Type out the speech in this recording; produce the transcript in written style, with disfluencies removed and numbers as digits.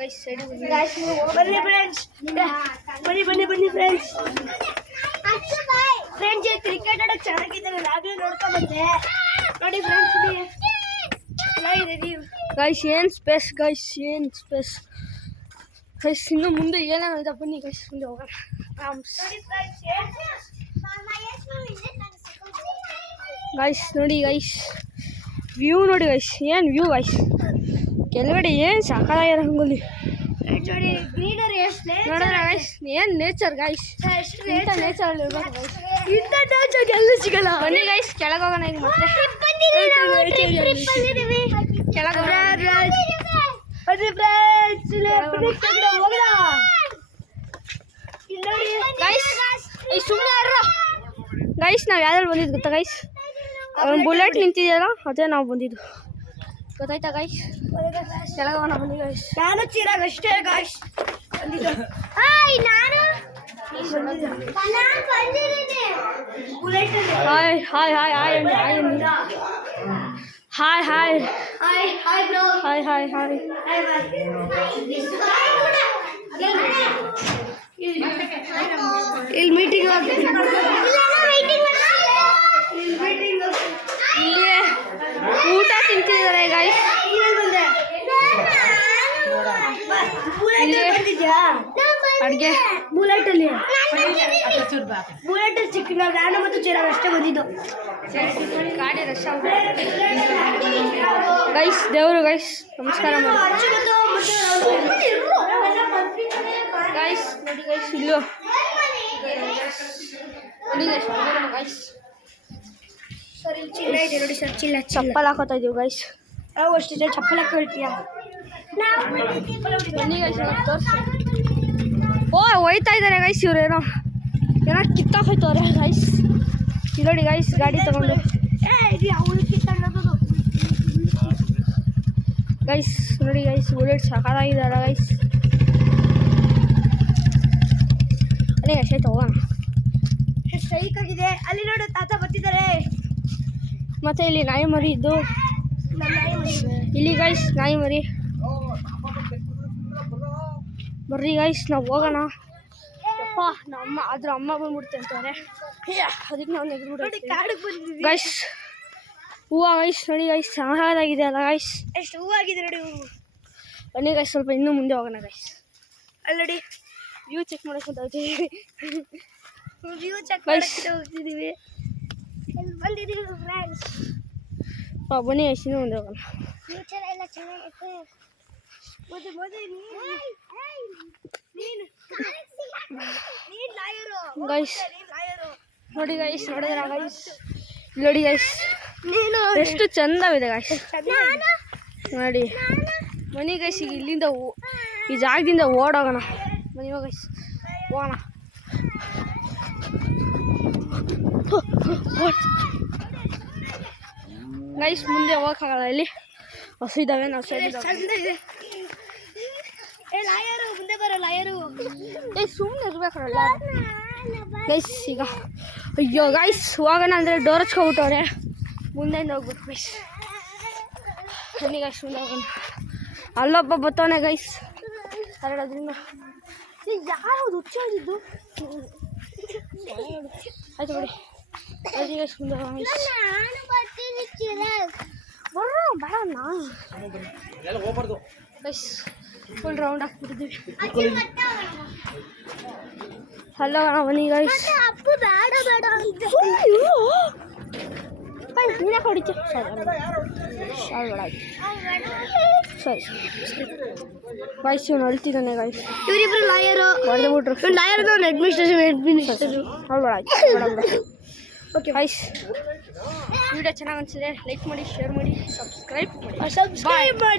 Guys side ಬನ್ನಿ friends, ಬನ್ನಿ friends. Friends cricket ಆಡೋಕೆ ಚೆನ್ನಾಗಿದ್ದಾರೆ, ನಾವೇ ನೋಡ್ಕೊಂಡ್ ಬಂದೆ ನೋಡಿ ಫ್ರೆಂಡ್ಸ್. ಗೈಸ್ ಏನು ಸ್ಪೇಸ್ ಗೈಸ್, ಏನು ಸ್ಪೇಸ್ ಗೈಸ್. ಇನ್ನು ಮುಂದೆ ಏನೇನಿದೆ ಬನ್ನಿ ಗೈಸ್, ಮುಂದೆ ಹೋಗೋಣ. ಗೈಸ್ ನೋಡಿ ಗೈಸ್, ವ್ಯೂ ನೋಡಿ ಗೈಸ್, ಏನು ವ್ಯೂ ಗೈಸ್. ಕೆಳಗಡೆ ಏನು ಸಾಕಾಗಿರೋ ಹಂಗಲ್ಲಿ ನೋಡಿ, ಗ್ರೀನರಿ ನೋಡಿದ್ರೆ ಗೈಸ್, ಏನು ನೇಚರ್ ಗೈಸ್. ಇಂಥ ನೇಚರ್ ಇರ್ಬೇಕು ಗೈಸ್, ಇಂಥ ನೇಚರ್ ಎಲ್ಲೂ ಸಿಗಲ್ಲ. ಬನ್ನಿ ಗೈಸ್ ಕೆಳಗೆ ಹೋಗೋಣ ಈಗ ಮತ್ತೆ. ಕೆಳಗೆ ಗೈಸ್ ಸುಮ್ಮನೆ ಗೈಸ್. ನಾವು ಯಾವ್ದ್ರಲ್ಲಿ ಬಂದಿದ್ದು ಗೊತ್ತಾ ಗೈಸ್, ಬುಲೆಟ್ ನಿಂತಿದೆಯಲ್ಲ ಅದೇ ನಾವು ಬಂದಿದ್ದು, ಗೊತ್ತಾಯ್ತಾ ಗೈಸ್. ಕೆಳಗೆ ಹೋಗೋಣ ಬನ್ನಿ ಗೈಸ್. ನಾನು ಚಿರಾಗ್ ಅಷ್ಟೇ ಗೈಸ್ ಬಂದಿದ್ದು. ಹಾಯ್ ಹಾಯ್ ಹಾಯ್ ಹಾಯ್ ಅಂడి hi hi hi hi hi. ಇಲ್ಲಿ ಮೀಟಿಂಗ್ ಇಲ್ಲಿ ಊಟ ತಿಂತಿದ್ದಾರೆ ಗೈಸ್. ಅಡುಗೆ ಬುಲೆಟಲ್ಲಿ ಚಿಕ್ಕ ನಾನು ಮತ್ತು ಚಿರಾಗ್ ಅಷ್ಟೇ ಬಂದಿದ್ದು. ಗಾಡಿ ರಶ್ ಗೈಸ್. ದೇವರು ಗೈಸ್ ನಮಸ್ಕಾರ ಮಾಡಿ ಗೈಸ್. ನೋಡಿ ಗೈಸ್ ಇಲ್ಲೂ ನೋಡಿ ಗೈಸ್. ಸರ್ ಇಲ್ಲಿ ಚಿಲ್ಲ ಇದೆ ನೋಡಿ ಸರ್, ಚಿಲ್ಲ ಚಪ್ಪಲ್ ಹಾಕೋತಾ ಇದೀವಿ ಗೈಸ್. ನಾವು ಅಷ್ಟೇ ಚಪ್ಪಲ ಕೇಳ್ತೀಯ. ಬನ್ನಿ ಗೈಸ್ ತೋರಿಸಿ. ಓ ಹೋಯ್ತಾ ಇದ್ದಾರೆ ಗೈಸ್, ಇವ್ರೇನೋ ಏನೋ ಕಿತ್ತಾಕ್ ಹೋಯ್ತವ್ರೆ ಗೈಸ್. ಇಲ್ಲಿ ನೋಡಿ ಗೈಸ್ ಗಾಡಿ ತಗೊಂಡು ಗೈಸ್. ನೋಡಿ ಗೈಸ್ ಬುಲೆಟ್ ಸಾಕಾಗಿದ್ದಾರೆ ಗೈಸ್. ಅಲ್ಲೇ ಎಷ್ಟೈತೆ ಹೋಗೋಣ. ಸ್ಟ್ರೈಕ್ ಆಗಿದೆ ಅಲ್ಲಿ ನೋಡು, ತಾತ ಬರ್ತಿದ್ದಾರೆ. ಮತ್ತೆ ಇಲ್ಲಿ ನಾಯಿ ಮರಿ ಇದ್ದು, ಇಲ್ಲಿ ಗೈಸ್ ನಾಯಿ ಮರಿ. ಬರ್ರಿ ಗೈಸ್ ನಾವು ಹೋಗೋಣ. ಯಪ್ಪ ನಮ್ಮ ಅದ್ರ ಅಮ್ಮ ಬಂದ್ಬಿಡ್ತೆ ಅಂತಾರೆ, ಅದಕ್ಕೆ ನಾವು ನೆಗೆದ್ಬಿಟ್ಟು ಗೈಸ್. ಹೂವು ಗೈಸ್ ನೋಡಿ ಗೈಸ್, ಚೆನ್ನಾಗಿದೆ ಅಲ್ಲ ಗೈಸ್. ಎಷ್ಟು ಹೂವಾಗಿದೆ ನೋಡಿ ಹೂವು. ಬನ್ನಿ ಗೈಸ್ ಸ್ವಲ್ಪ ಇನ್ನೂ ಮುಂದೆ ಹೋಗೋಣ ಗೈಸ್. ಅಲ್ಲಿ ವ್ಯೂ ಚೆಕ್ ಮಾಡೋಕೆ ಹೋಗ್ತೀವಿ. ವ್ಯೂ ಚೆಕ್ ಮಾಡೋಕ್ಕೆ ಹೋಗ್ತಿದ್ದೀವಿ. ಬಂದಿದ್ದೀವಿ ಫ್ರೆಂಡ್ಸ್. ಬನ್ನಿ ಗೈಸ್ ಇನ್ನೂ ಮುಂದೆ ಹೋಗೋಣ. ಫ್ಯೂಚರ್ ಎಲ್ಲ ಚೆನ್ನಾಗೈತೆ. ಗೈಸ್ ನೋಡಿ ಗೈಸ್, ನೋಡಿದ್ರ ಗೈಸ್, ನೋಡಿ ಗೈಸ್ ಎಷ್ಟು ಚಂದವಿದೆ ಗೈಸ್. ನೋಡಿ ಬನ್ನಿ ಗೈಸ್, ಈಗ ಇಲ್ಲಿಂದ ಈ ಜಾಗದಿಂದ ಓಡೋಗೋಣ. ಬನ್ನಿ ಗೈಸ್ ಹೋಗೋಣ. ಗೈಸ್ ಮುಂದೆ ಹೋಗೋಕ್ಕಾಗಲ್ಲ, ಇಲ್ಲಿ ಹಸು ಇದ್ದಾವೆ, ನಾವು ಸೈಡ್ ಇದ್ದಾವೆ. ಮುಂದೆ ಬರೋ ಲಾಯರು ಸುಮ್ಮನೆ ಇರ್ಬೇಕಲ್ಲ ಗೈಸ್. ಈಗ ಅಯ್ಯೋ ಗೈಸ್ ಹೋಗೋಣ ಅಂದರೆ ಡೋರ್ ಹಚ್ಕೊಬಿಟ್ಟವ್ರೆ, ಮುಂದೆಯಿಂದ ಹೋಗ್ಬೇಕು ಗೈಸ್. ಬನ್ನಿ ಗೈಸ್ ಮುಂದೆ ಹೋಗೋಣ. ಅಲ್ಲೊಬ್ಬ ಬತ್ತವನೆ ಗೈಸ್, ಅದರಿಂದ ಯಾರು ಹುಚ್ಚಿದ್ದು. ಆಯ್ತು ಬಿಡಿ. ಅದು ಗೈಸ್ ಮುಂದೆ ಹೋಗೋಣ ಗೈಸ್. ಫುಲ್ ರೌಂಡ್ ಹಾಕ್ಬಿಟ್ಟಿದ್ದೀವಿ. ಹಲೋ ಬನ್ನಿ ಗೈಸ್. ನೀನೇ ಹೊಡಿತೆ ಸರಿ ಗೈಸ್. ಇವನು ಅಳ್ತಿದ್ದಾನೆ ಗೈಸ್. ಇವರಿಬ್ರು ಲಾಯರು ಹೊಡೆದ್ಬಿಟ್ರು. Lawyer administration okay guys, video ಚೆನ್ನಾಗಿ ಅನಿಸಿದೆ ಲೈಕ್ ಮಾಡಿ, ಶೇರ್ ಮಾಡಿ, ಸಬ್ಸ್ಕ್ರೈಬ್ ಮಾಡಿ. ಮಾಡಿ.